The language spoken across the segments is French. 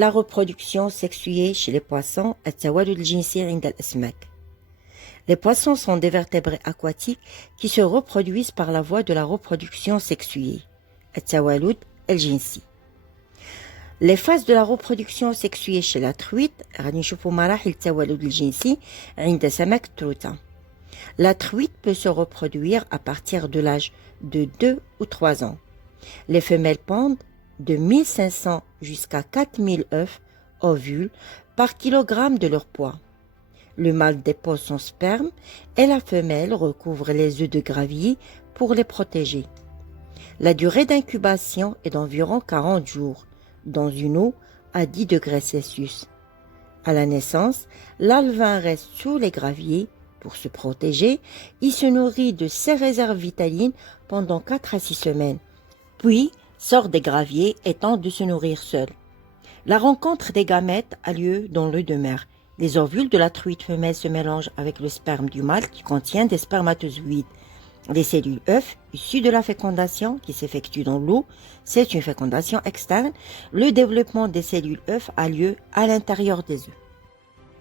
La reproduction sexuée chez les poissons, التوالد الجنسي عند الأسماك. Les poissons sont des vertébrés aquatiques qui se reproduisent par la voie de la reproduction sexuée. التوالد الجنسي. Les phases de la reproduction sexuée chez la truite غادي نشوفوا مراحل التوالد الجنسي عند سمك التروتة. La truite peut se reproduire à partir de l'âge de 2 ou 3 ans. Les femelles pondent de 1500 jusqu'à 4000 œufs, ovules, par kilogramme de leur poids. Le mâle dépose son sperme et la femelle recouvre les œufs de gravier pour les protéger. La durée d'incubation est d'environ 40 jours, dans une eau à 10 degrés Celsius. À la naissance, l'alevin reste sous les graviers pour se protéger. Il se nourrit de ses réserves vitalines pendant 4 à 6 semaines, puis sort des graviers et tente de se nourrir seul. La rencontre des gamètes a lieu dans l'œuf de mer. Les ovules de la truite femelle se mélangent avec le sperme du mâle qui contient des spermatozoïdes. Les cellules œufs, issues de la fécondation qui s'effectue dans l'eau, c'est une fécondation externe. Le développement des cellules œufs a lieu à l'intérieur des œufs.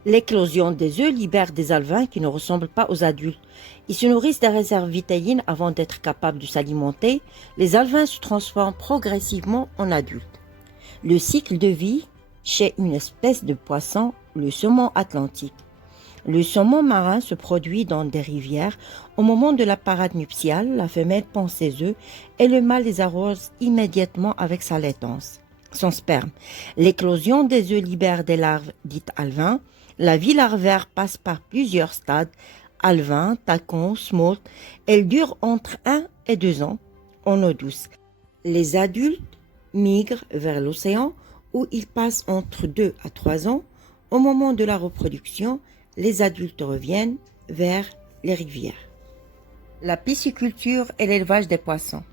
L'éclosion des œufs libère des alevins qui ne ressemblent pas aux adultes. Ils se nourrissent des réserves vitalines avant d'être capables de s'alimenter. Les alevins se transforment progressivement en adultes. Le cycle de vie chez une espèce de poisson, le saumon atlantique. Le saumon marin se produit dans des rivières. Au moment de la parade nuptiale, la femelle pond ses œufs et le mâle les arrose immédiatement avec sa laitance, son sperme. L'éclosion des œufs libère des larves dites alevins. La vie larvaire passe par plusieurs stades, alevin, tacon, smolt. Elle dure entre 1 et 2 ans en eau douce. Les adultes migrent vers l'océan où ils passent entre 2 à 3 ans. Au moment de la reproduction, les adultes reviennent vers les rivières. La pisciculture et l'élevage des poissons.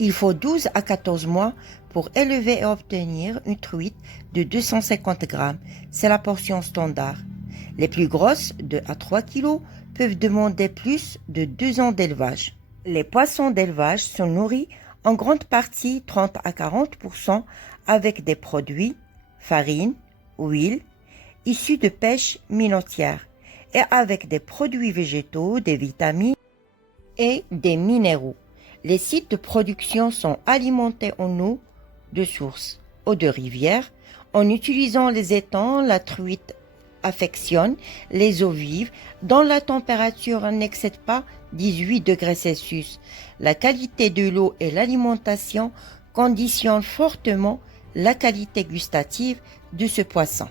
Il faut 12 à 14 mois pour élever et obtenir une truite de 250 grammes. C'est la portion standard. Les plus grosses, 2 à 3 kilos, peuvent demander plus de 2 ans d'élevage. Les poissons d'élevage sont nourris en grande partie 30 à 40% avec des produits, farine, huile, issus de pêche minotière et avec des produits végétaux, des vitamines et des minéraux. Les sites de production sont alimentés en eau de source, eau de rivière. En utilisant les étangs, la truite affectionne les eaux vives dont la température n'excède pas 18 degrés Celsius. La qualité de l'eau et l'alimentation conditionnent fortement la qualité gustative de ce poisson.